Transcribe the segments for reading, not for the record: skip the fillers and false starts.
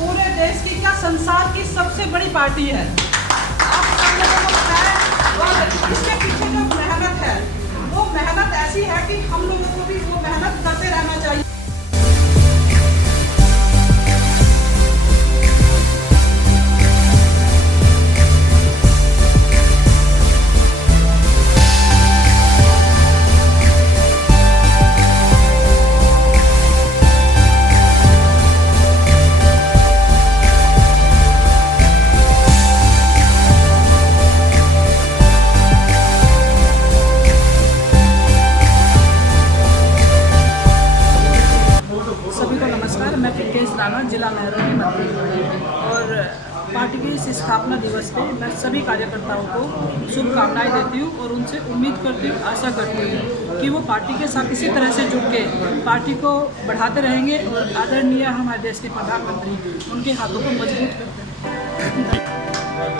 पूरे देश की क्या संसार की सबसे बड़ी पार्टी है। आप सब लोगों को पता है और इसके पीछे जो मेहनत है वो मेहनत ऐसी है कि हम लोगों को भी वो मेहनत करते रहना चाहिए। मैं पिंकेश राणा जिला महरौनी मंत्री और पार्टी के इस स्थापना दिवस पे मैं सभी कार्यकर्ताओं को शुभकामनाएं देती हूँ और उनसे उम्मीद करती हूँ, आशा करती हूँ कि वो पार्टी के साथ इसी तरह से जुड़ के पार्टी को बढ़ाते रहेंगे और आदरणीय हमारे देश के प्रधानमंत्री उनके हाथों को मजबूत करते हैं।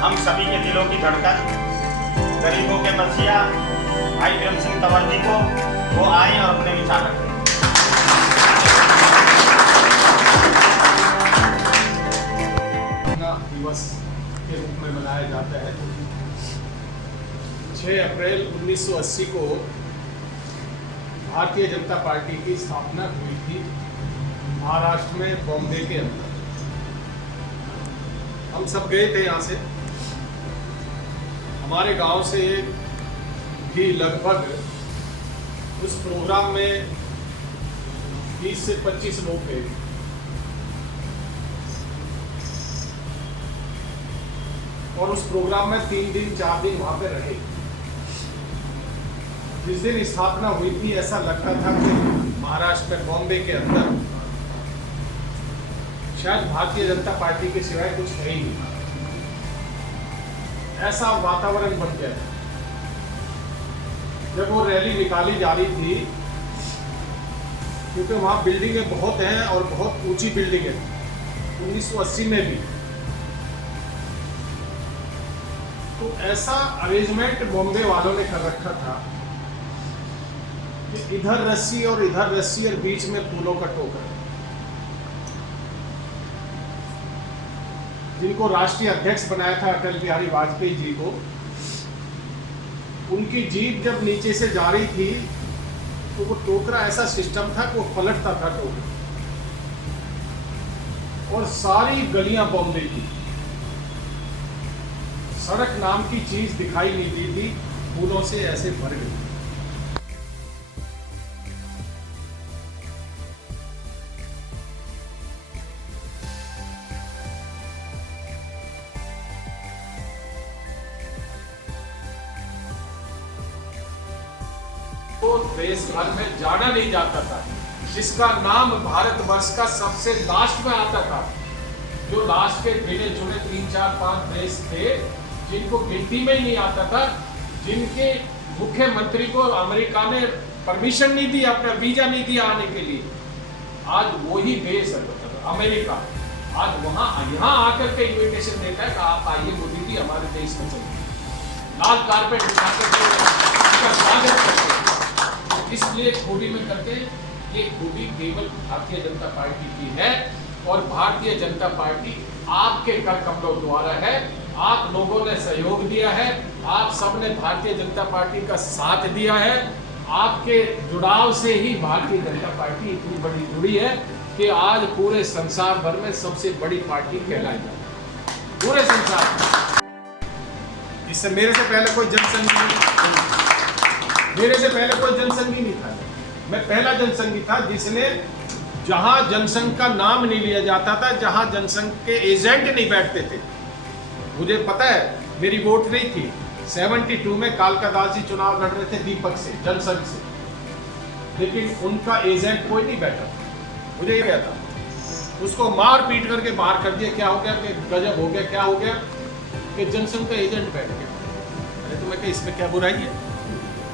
हम सभी के दिलों की धड़कन, गरीबों के मसीहा भाई वीरेंद्र सिंह तंवर जी को वो आए और अपने विचार रखें। दिवस के रूप में मनाया जाता है। 6 अप्रैल 1980 को भारतीय जनता पार्टी की स्थापना हुई थी महाराष्ट्र में बॉम्बे के अंदर। हम सब गए थे यहाँ से, हमारे गांव से भी लगभग उस प्रोग्राम में 20 से 25 लोग गए। और उस प्रोग्राम में 3 दिन 4 दिन वहां पे रहे। जिस दिन स्थापना हुई थी ऐसा लगता था कि महाराष्ट्र में बॉम्बे के अंदर शायद भारतीय जनता पार्टी के सिवाय कुछ है ही नहीं, ऐसा वातावरण बन गया था। जब वो रैली निकाली जा रही थी, क्योंकि वहां बिल्डिंगें बहुत हैं और बहुत ऊंची बिल्डिंग है 1980 में भी, तो ऐसा अरेंजमेंट बॉम्बे वालों ने कर रखा था कि इधर रस्सी और इधर रस्सी और बीच में फूलों का टोकरा। जिनको राष्ट्रीय अध्यक्ष बनाया था अटल बिहारी वाजपेयी जी को, उनकी जीप जब नीचे से जा रही थी तो वो टोकरा ऐसा सिस्टम था कि वो पलटता था टोकरा। और सारी गलियां बॉम्बे की सड़क नाम की चीज दिखाई नहीं दी थी, फूलों से ऐसे भर गई। तो देश भर में जाना नहीं जाता था, जिसका नाम भारतवर्ष का सबसे लास्ट में आता था, जो लास्ट के गिने चुने 3 4 5 देश थे जिनको गिनती में ही नहीं आता था, जिनके मुख्यमंत्री को अमेरिका ने परमिशन नहीं दी, अपना वीजा नहीं दिया आने के लिए। आज वही देश है अमेरिका, आज यहाँ आकर के इन्विटेशन देता है कि आप आइए मोदी जी हमारे देश में चलिए, लाल कारपेट बिछा करके उसका स्वागत करते। इसलिए खूबी में करते, ये खूबी केवल भारतीय जनता पार्टी की है और भारतीय जनता पार्टी आपके कर कमलों द्वारा है। आप लोगों ने सहयोग दिया है, आप सबने भारतीय जनता पार्टी का साथ दिया है आपके जुड़ाव से ही भारतीय जनता पार्टी इतनी बड़ी जुड़ी है कि आज पूरे संसार भर में सबसे बड़ी पार्टी कहलाई जाती है, पूरे संसार में। इससे मेरे से पहले कोई जनसंघी नहीं था। मैं पहला जनसंघी था जिसने, जहां जनसंघ का नाम नहीं लिया जाता था, जहां जनसंघ के एजेंट नहीं बैठते थे। मुझे पता है मेरी वोट नहीं थी। 72 में कालका दास जी चुनाव लड़ रहे थे दीपक से, जनसंघ से, लेकिन उनका एजेंट कोई नहीं बैठा। मुझे ये गया था, उसको मार पीट करके बाहर कर दिया। क्या हो गया कि गजब हो गया, क्या हो गया कि जनसंघ का एजेंट बैठ गया। अरे तो मैं कहा इसमें क्या बुराई है,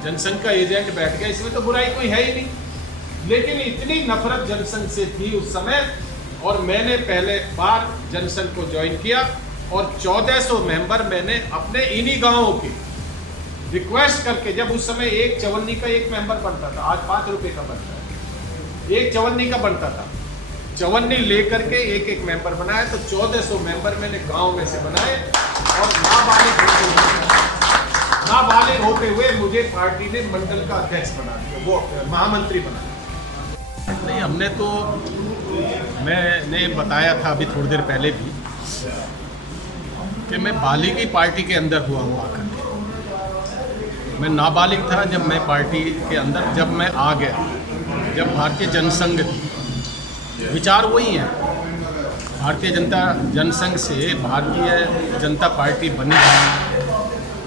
जनसंघ का एजेंट बैठ गया, इसमें तो बुराई कोई है ही नहीं। लेकिन इतनी नफरत जनसंघ से थी उस समय, और मैंने पहले बार जनसंघ को ज्वाइन किया और 1400 मेंबर मैंने अपने इन्हीं गांवों के रिक्वेस्ट करके, जब उस समय एक चवन्नी का एक मेंबर बनता था, आज 5 रुपए का बनता है, एक चवन्नी का बनता था, चवन्नी लेकर के एक मेंबर बनाया। तो 1400 मेंबर मैंने गांव में से बनाए, और नाबालिग होते हुए मुझे पार्टी ने मंडल का अध्यक्ष बना दिया, वो महामंत्री बना दिया। नहीं, हमने तो, मैंने बताया था अभी थोड़ी देर पहले भी कि मैं बालिगी पार्टी के अंदर हुआ हूँ आकर। मैं नाबालिग था जब मैं पार्टी के अंदर, जब मैं आ गया, जब भारतीय जनसंघ, विचार वही है, भारतीय जनता जनसंघ से भारतीय जनता पार्टी बनी है,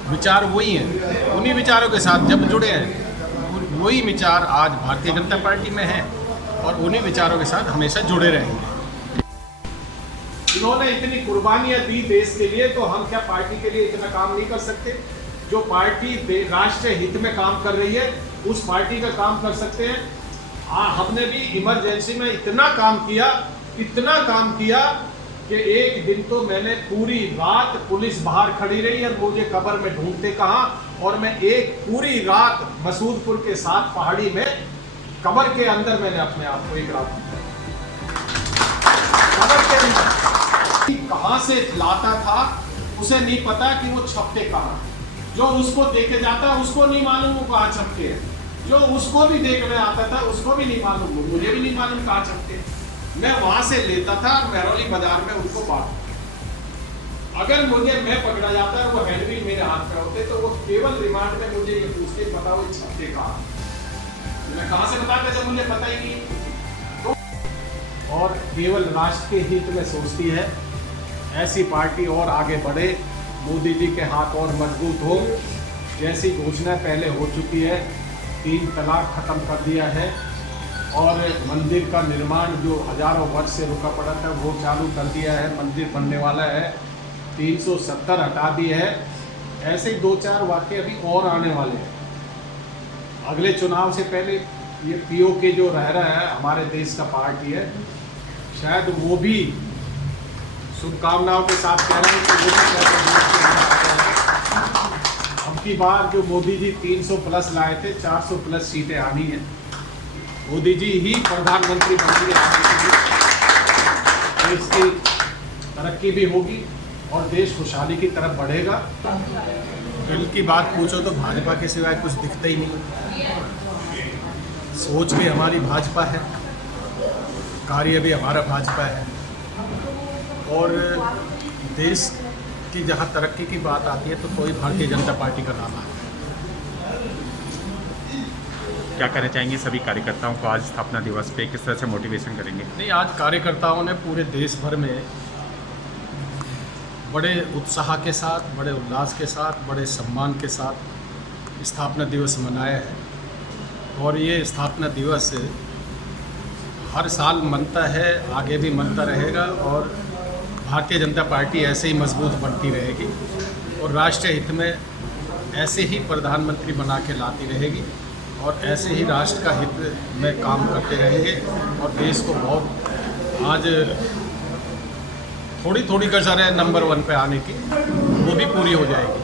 विचार वही हैं। उन्हीं विचारों के साथ जब जुड़े हैं, वही विचार आज भारतीय जनता पार्टी में है, और उन्हीं विचारों के साथ हमेशा जुड़े रहेंगे। इन्होंने इतनी कुर्बानियां दी देश के लिए, तो हम क्या पार्टी के लिए इतना काम नहीं कर सकते? जो पार्टी राष्ट्रीय हित में काम कर रही है, उस पार्टी का काम कर सकते हैं। हमने भी इमरजेंसी में इतना काम किया कि एक दिन तो मैंने पूरी रात, पुलिस बाहर खड़ी रही और मुझे कब्र में ढूंढते कहा, और मैं एक पूरी रात मसूदपुर के साथ पहाड़ी में कब्र के अंदर मैंने अपने आप को एक रात कब्र के अंदर कहां से लाता था उसे नहीं पता कि वो छपते कहां। जो उसको देखे जाता उसको नहीं मालूम वो कहां छपते हैं, जो उसको भी देखने आता था उसको भी नहीं मालूम, मुझे भी नहीं मालूम कहां छपते। मैं वहां से लेता था, महरौली बाजार में उनको बांटता। अगर मैं पकड़ा जाता है, वो हैंडबिल मेरे हाथ में होते, तो वो केवल रिमांड में मुझे ये पूछते बताओ ये छपते कहां। मैं कहां से बताता जब मुझे पता ही नहीं। तो और केवल राष्ट्र के हित में सोचती है, ऐसी पार्टी और आगे बढ़े, मोदी जी के हाथ और मजबूत हो। जैसी घोषणा पहले हो चुकी है, 3 तलाक खत्म कर दिया है, और मंदिर का निर्माण जो हजारों वर्ष से रुका पड़ा था वो चालू कर दिया है, मंदिर बनने वाला है। 370 हटा दी है। ऐसे ही 2-4 वाक्य अभी और आने वाले हैं। अगले चुनाव से पहले ये पीओके जो रह रहा है, हमारे देश का पार्टी है, शायद वो भी शुभकामनाओं के साथ कह रहे हैं कि वो भी अब की बार जो मोदी जी 300+ लाए थे, 400+ सीटें आनी है। मोदी जी ही प्रधानमंत्री बनेंगे, देश की तरक्की भी होगी और देश खुशहाली की तरफ बढ़ेगा। दिल की बात पूछो तो भाजपा के सिवाय कुछ दिखता ही नहीं। सोच भी हमारी भाजपा है, कार्य भी हमारा भाजपा है, और देश की जहाँ तरक्की की बात आती है तो कोई भारतीय जनता पार्टी का नाम आता है। क्या कहना चाहेंगे सभी कार्यकर्ताओं को आज स्थापना दिवस पे, किस तरह से मोटिवेशन करेंगे? नहीं, आज कार्यकर्ताओं ने पूरे देश भर में बड़े उत्साह के साथ, बड़े उल्लास के साथ, बड़े सम्मान के साथ स्थापना दिवस मनाया है। और ये स्थापना दिवस हर साल मनता है, आगे भी मनता रहेगा, और भारतीय जनता पार्टी ऐसे ही मजबूत बनती रहेगी और राष्ट्रीय हित में ऐसे ही प्रधानमंत्री बना के लाती रहेगी, और ऐसे ही राष्ट्र का हित में काम करते रहेंगे। और देश को बहुत, आज थोड़ी थोड़ी कसर है नंबर 1 पे आने की, वो भी पूरी हो जाएगी।